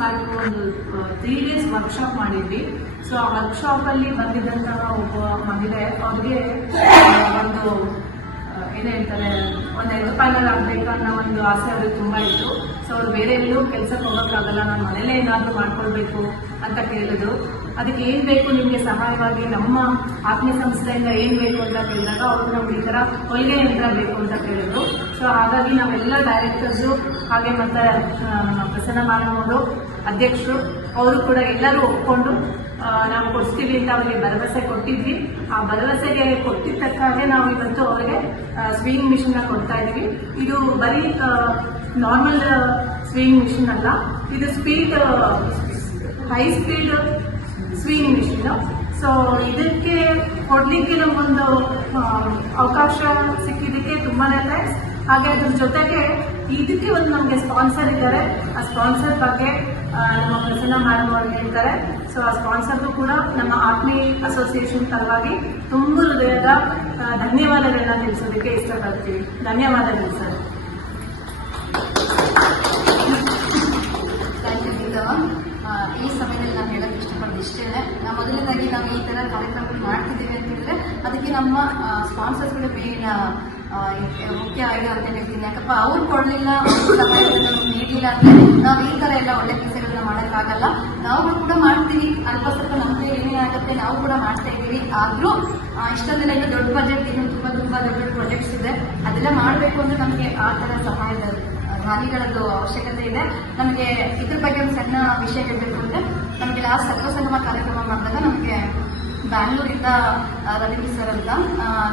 Back ಒಂದು 3 days workshop ಮಾಡಿದ್ವಿ. So ಆ ವರ್ಕ್ಶಾಪಲ್ಲಿ ಬಂದಿದ್ದಂತಹ ಒಬ್ಬ ಮಹಿಳೆ, ಅವ್ರಿಗೆ ಒಂದು ಏನು ಹೇಳ್ತಾರೆ, ಒಂದು ಎಂಟರ್ಪ್ರೈನರ್ ಆಗಬೇಕು ಅನ್ನೋ ಒಂದು ಆಸೆ ಅವ್ರಿಗೆ ತುಂಬ ಇತ್ತು. ಸೊ ಅವ್ರು ಬೇರೆ ಎಲ್ಲೂ ಕೆಲಸಕ್ಕೆ ಹೋಗೋಕ್ಕಾಗಲ್ಲ, ನಾನು ಮನೇಲೇ ಏನಾದರೂ ಮಾಡ್ಕೊಳ್ಬೇಕು ಅಂತ ಕೇಳಿದ್ರು. ಅದಕ್ಕೆ ಏನು ಬೇಕು ನಿಮಗೆ ಸಹಾಯವಾಗಿ ನಮ್ಮ ಆತ್ಮೀಯ ಸಂಸ್ಥೆಯಿಂದ ಏನು ಬೇಕು ಅಂತ ಕೇಳಿದಾಗ ಅವರು ನಮ್ಗೆ ಈ ಥರ ಹೊಲಿಗೆ ಯಂತ್ರ ಬೇಕು ಅಂತ ಕೇಳಿದ್ರು. ಸೊ ಹಾಗಾಗಿ ನಾವೆಲ್ಲ ಡೈರೆಕ್ಟರ್ಸು ಹಾಗೆ ಮತ್ತು ಪ್ರಸನ್ನ ಮಾನವರು ಅಧ್ಯಕ್ಷರು ಅವರು ಕೂಡ ಎಲ್ಲರೂ ಒಪ್ಕೊಂಡು ನಾವು ಕೊಡಿಸ್ತೀವಿ ಅಂತ ಅವರಿಗೆ ಭರವಸೆ ಕೊಟ್ಟಿದ್ವಿ. ಆ ಭರವಸೆಗೆ ಕೊಟ್ಟಿದ್ದ ತಕ್ಕಾಗೆ ನಾವು ಇವತ್ತು ಅವರಿಗೆ ಸ್ವಿಂಗ್ ಮಿಷನ್ನ ಕೊಡ್ತಾ ಇದ್ದೀವಿ. ಇದು ಬರೀ ನಾರ್ಮಲ್ ಸ್ವಿಂಗ್ ಮಿಷಿನ್ ಅಲ್ಲ, ಇದು high speed swing machine. So ಇದಕ್ಕೆ ಕೊಡ್ಲಿಕ್ಕೆ ನಮಗೊಂದು ಅವಕಾಶ ಸಿಕ್ಕಿದ್ದಕ್ಕೆ ತುಂಬಾನೇ ಥ್ಯಾಂಕ್ಸ್. ಹಾಗೆ ಅದ್ರ ಜೊತೆಗೆ ಇದಕ್ಕೆ ಒಂದು ನಮಗೆ ಸ್ಪಾನ್ಸರ್ ಇದ್ದಾರೆ. ಆ ಸ್ಪಾನ್ಸರ್ ಬಗ್ಗೆ ನಮ್ಮ ಪ್ರಸನ್ನ ಮೇಡಮ್ ಅವರು ಹೇಳ್ತಾರೆ. ಸೊ ಆ ಸ್ಪಾನ್ಸರ್ಗೂ ಕೂಡ ನಮ್ಮ ಆತ್ಮೀಯ ಅಸೋಸಿಯೇಷನ್ ಪರವಾಗಿ ತುಂಬ ಹೃದಯದ ಧನ್ಯವಾದಗಳನ್ನ ತಿಳಿಸೋದಕ್ಕೆ ಇಷ್ಟಪಡ್ತೀವಿ. ಧನ್ಯವಾದಗಳು ಸರ್. ಈ ಸಮಯದಲ್ಲಿ ನಾನು ಹೇಳೋಕ್ಕೆ ಇಷ್ಟಪಡೋದು ಇಷ್ಟೇ, ಮೊದಲನೇದಾಗಿ ನಾವು ಈ ಥರ ಕಾರ್ಯಕ್ರಮ ಮಾಡ್ತಿದ್ದೀವಿ ಅಂತ ಹೇಳಿದ್ರೆ ಅದಕ್ಕೆ ನಮ್ಮ ಸ್ಪಾನ್ಸರ್ಸ್ಗಳು ಮೇನ್ ಮುಖ್ಯ ಆಗಿದೆ ಅಂತ ಹೇಳ್ತೀನಿ. ಯಾಕಪ್ಪ ಅವ್ರು ಕೊಡಲಿಲ್ಲ, ಸಹಾಯವನ್ನು ನೀಡಲಿಲ್ಲ ಅಂದರೆ ನಾವು ಈ ಥರ ಎಲ್ಲ ಒಳ್ಳೆ ಕೆಲಸಗಳನ್ನ ಮಾಡೋಕ್ಕಾಗಲ್ಲ. ನಾವು ಕೂಡ ಮಾಡ್ತೀವಿ, ಅಲ್ಪ ಸ್ವಲ್ಪ ನಮಗೆ ಏನೇನಾಗುತ್ತೆ ನಾವು ಕೂಡ ಮಾಡ್ತಾ ಇದ್ದೀವಿ. ಆದರೂ ಇಷ್ಟೊಂದೆಲ್ಲ ಈಗ ದೊಡ್ಡ ಬಜೆಟ್, ಇನ್ನು ತುಂಬ ದೊಡ್ಡ ಪ್ರಾಜೆಕ್ಟ್ಸ್ ಇದೆ. ಅದೆಲ್ಲ ಮಾಡಬೇಕು ಅಂದರೆ ನಮಗೆ ಆ ಥರ ಸಹಾಯದ ದಾನಿಗಳದ್ದು ಅವಶ್ಯಕತೆ ಇದೆ. ನಮಗೆ ಇದ್ರ ಬಗ್ಗೆ ಒಂದು ಸಣ್ಣ ವಿಷಯ ಹೇಳಬೇಕು ಅಂದರೆ, ನಮಗೆ ಲಾಸ್ಟ್ ಸರ್ವಸಂಗಮ ಕಾರ್ಯಕ್ರಮ ಮಾಡಿದಾಗ ನಮಗೆ ಬ್ಯಾಂಗ್ಳೂರಿಂದ ರವೀಂದ್ರ ಸರ್ ಅಂತ,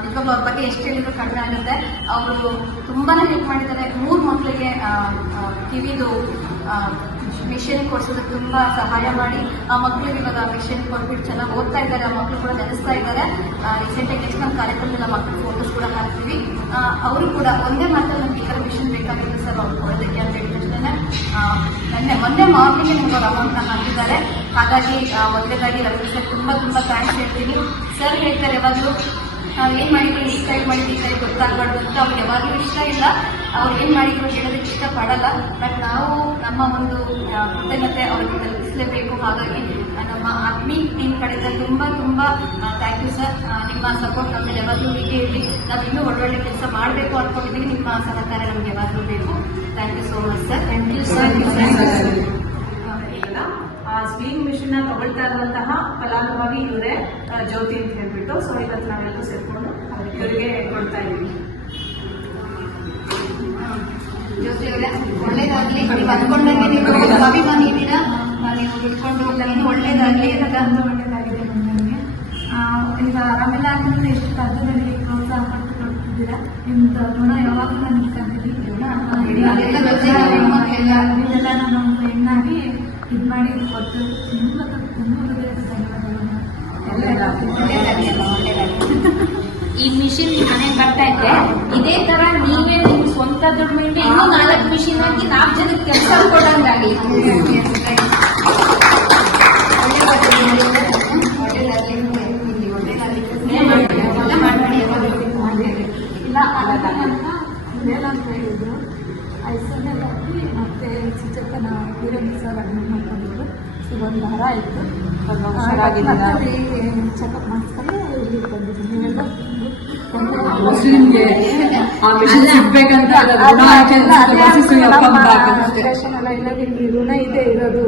ನಿಜವಾಗ್ಲೂ ಅವ್ರ ಬಗ್ಗೆ ಎಷ್ಟು ಹೇಳಿದ್ರು ಕಡಿಮೆ ಆಗುತ್ತೆ. ಅವರು ತುಂಬಾ ಹೆಲ್ಪ್ ಮಾಡಿದ್ದಾರೆ. 3 ಮಕ್ಕಳಿಗೆ ಕಿವಿದು ಮಿಷನ್ ಕೊಡ್ಸೋದಕ್ಕೆ ತುಂಬ ಸಹಾಯ ಮಾಡಿ ಆ ಮಕ್ಕಳಿಗೆ ಇವಾಗ ಮಿಷನ್ ಕೊಟ್ಬಿಟ್ಟು ಚೆನ್ನಾಗಿ ಓದ್ತಾ ಇದ್ದಾರೆ. ಆ ಮಕ್ಕಳು ಕೂಡ ನೆನೆಸ್ತಾ ಇದ್ದಾರೆ. ರೀಸೆಂಟಾಗಿ ನೆಕ್ಸ್ಟ್ ನಮ್ಮ ಕಾರ್ಯಕ್ರಮದಲ್ಲಿ ಮಕ್ಕಳು ಫೋಟೋಸ್ ಕೂಡ ಹಾಕ್ತೀವಿ. ಅವರು ಕೂಡ ಒಂದೇ ಮಾತಲ್ಲಿ ನಮ್ಗೆ ಈ ಥರ ಮಿಷನ್ ಬೇಕಾಗಿತ್ತು ಸರ್ ಅವ್ರು ಕೊಡೋದಕ್ಕೆ ಅಂತ ಹೇಳಿದ ತಕ್ಷಣ ಮೊನ್ನೆ ಮಾರ್ನಿಂಗ್ ನಮ್ಗೆ ಅವ್ರು ಅಮೌಂಟ್ನ ಹಾಕಿದ್ದಾರೆ. ಹಾಗಾಗಿ ಮೊದಲೇದಾಗಿ ರವಿ ಸರ್ ತುಂಬ ಥ್ಯಾಂಕ್ಸ್ ಹೇಳ್ತೀನಿ. ಸರ್ ಹೇಳ್ತಾರೆ ಯಾವಾಗಲೂ ನಾವು ಏನು ಮಾಡಿದ್ರು ಈ ಕೈ ಮಾಡಿದ್ದು ಈ ಕೈ ಗೊತ್ತಾಗಬಾರ್ದು ಅಂತ. ಅವ್ರಿಗೆ ಯಾವಾಗಲೂ ಇಷ್ಟ ಇಲ್ಲ, ಅವ್ರು ಏನು ಮಾಡಿದ್ರು ಹೇಳೋದಕ್ಕೆ ಇಷ್ಟಪಡಲ್ಲ. ಬಟ್ ನಾವು ನಮ್ಮ ಒಂದು ಕೃತಜ್ಞತೆ ಅವ್ರಿಗೆ ತಲುಪಿಸಲೇಬೇಕು. ಹಾಗಾಗಿ ನಮ್ಮ ಆತ್ಮೀಯ ಟೀಮ್ ಕಡೆಯಿಂದ ತುಂಬ ಥ್ಯಾಂಕ್ ಯು ಸರ್. ನಿಮ್ಮ ಸಪೋರ್ಟ್ ನಮಗೆ ಯಾವಾಗಲೂ ಹೀಗೆ ಇರಲಿ. ನಾವು ಇನ್ನೂ ಒಳ್ಳೊಳ್ಳೆ ಕೆಲಸ ಮಾಡಬೇಕು ಅಂದ್ಕೊಂಡಿದ್ದೀವಿ. ನಿಮ್ಮ ಸಹಕಾರ ನಮಗೆ ಯಾವಾಗಲೂ ಬೇಕು. Thank you so much sir. Thank you sir. ಆ ಸ್ವಿಂಗ್ ಮಿಷನ್ ತಗೊಳ್ತಾ ಇರುವಂತಹ ಫಲಾನುಭವಿ ಇವರೇ, ಜ್ಯೋತಿ ಅಂತ ಹೇಳ್ಬಿಟ್ಟು. ಸೊ ಇವತ್ತು ನಾವೆಲ್ಲರೂ ಸೇರ್ಕೊಂಡು ಇವರಿಗೆ ಕೊಡ್ತಾ ಇದ್ದೀವಿ. ಜ್ಯೋತಿ ಅವರೇ, ಒಳ್ಳೇದಾಗ್ಲಿ. ನೀವು ಅಂದ್ಕೊಂಡಂಗೆ ನೀವು ಅಭಿಮಾನಿ ಇದ್ದೀರಾ, ನೀವು ಬಿಟ್ಕೊಂಡು ಇನ್ನೂ ಒಳ್ಳೇದಾಗ್ಲಿ. ಒಳ್ಳೇದಾಗಿದೆ ನನಗೆ. ಈಗ ಆರಾಮೆಲ್ಲ ಆದ್ಮೇಲೆ ಎಷ್ಟು ಕದ್ದು ನನಗೆ ಪ್ರೋತ್ಸಾಹ ಕೊಡ್ತಿದ್ದೀರಾ. ನಿಮ್ದು ಗುಣ ಯಾವಾಗಲೂ ನನಗೆ ಕಂಡಿದ್ದೀವಿ. ಇದೆಲ್ಲ ನಾನು ಒಂದು ಹೆಣ್ಣಾಗಿ ಇದು ಮಾಡಿ ಕೊಟ್ಟು ತುಂಬ ಧನ್ಯವಾದಗಳನ್ನು. ಈ ಮಿಷಿನ್ ನಿಮ್ಮ ಮನೆಗೆ ಬರ್ತಾ ಇದ್ರೆ ಇದೇ ತರ ನೀವೇ ನಿಮ್ ಸ್ವಂತ ದುಡ್ಡು ಇನ್ನೂ 4 ಮಿಷಿನ್ ಹಾಕಿ 4 ಜನಕ್ಕೆ ಕೆಲಸ ಕೊಡಂಗಾಗಲಿ. ಇಲ್ಲ ಅಂತ ಹೇಳಿದ್ರು. ಐಸೋಲೇಟಾಗಿ ಮತ್ತೆ ಸುಚೇತನ ವೀರೇಂದ್ರ ಸರ್ ಅಡ್ಮಿಟ್ ಮಾಡ್ಕೊಂಡಿದ್ರು. ಒಂದು ವಾರ ಆಯಿತು. ಚೆಕಪ್ ಮಾಡಿಸ್ಕೊಂಡು ಇಲ್ಲಿ ಬಂದಿದ್ದೀನಿ. ನೀವೆಲ್ಲ ಎಲ್ಲ ಇಲ್ಲ, ನಿಮ್ಗೆ ಋಣ ಇದೆ ಇರೋದು,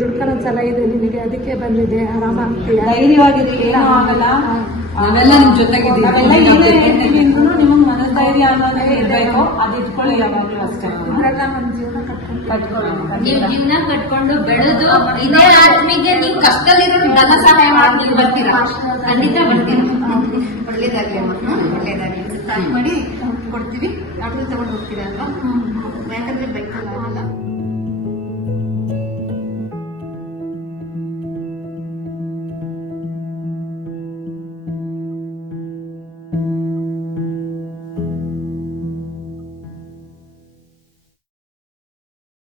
ದುಡ್ಕೊಳ್ಳೋದು ಸಲ ಇದೆ ನಿನಗೆ, ಅದಕ್ಕೆ ಬಂದಿದೆ. ಆರಾಮಾಗ್ತೀಯ, ಧೈರ್ಯವಾಗಿರಿ, ಏನೂ ಆಗಲ್ಲ. ನಾವೆಲ್ಲ ನಿಮ್ ಜೊತೆಗಿದ್ದೀವಿ. ನಿಮಗೆ ಮನಸ್ಥೈರ್ಯ ಅನ್ನೋದೇ ಇರಬೇಕು. ಅದು ಇಟ್ಕೊಳ್ಳಿ ಯಾವಾಗಲೂ ಅಷ್ಟೇ. ನಮ್ಮ ಜೀವನ ನೀವು ಜೀವನ ಕಟ್ಕೊಂಡು ಬೆಳೆದು ಇದೇ ಆತ್ಮಿಗೆ ನೀವು ಕಷ್ಟದಲ್ಲಿರೋ ಧನ ಸಹಾಯ ಮಾಡ್ಲಿಕ್ಕೆ ಬರ್ತೀರಾ, ಖಂಡಿತ ಬರ್ತೀರಾ. ಒಳ್ಳೇದಾಗಲಿ ಅಮ್ಮ, ಒಳ್ಳೇದಾಗಲಿ. ಸ್ಟಾರ್ಟ್ ಮಾಡಿ ಕೊಡ್ತೀವಿ. ಆಟೋ ತಗೊಂಡು ಹೋಗ್ತೀರಾ ಅಲ್ವಾ? ಯಾಕಂದ್ರೆ ಬೈಕಲ್ಲ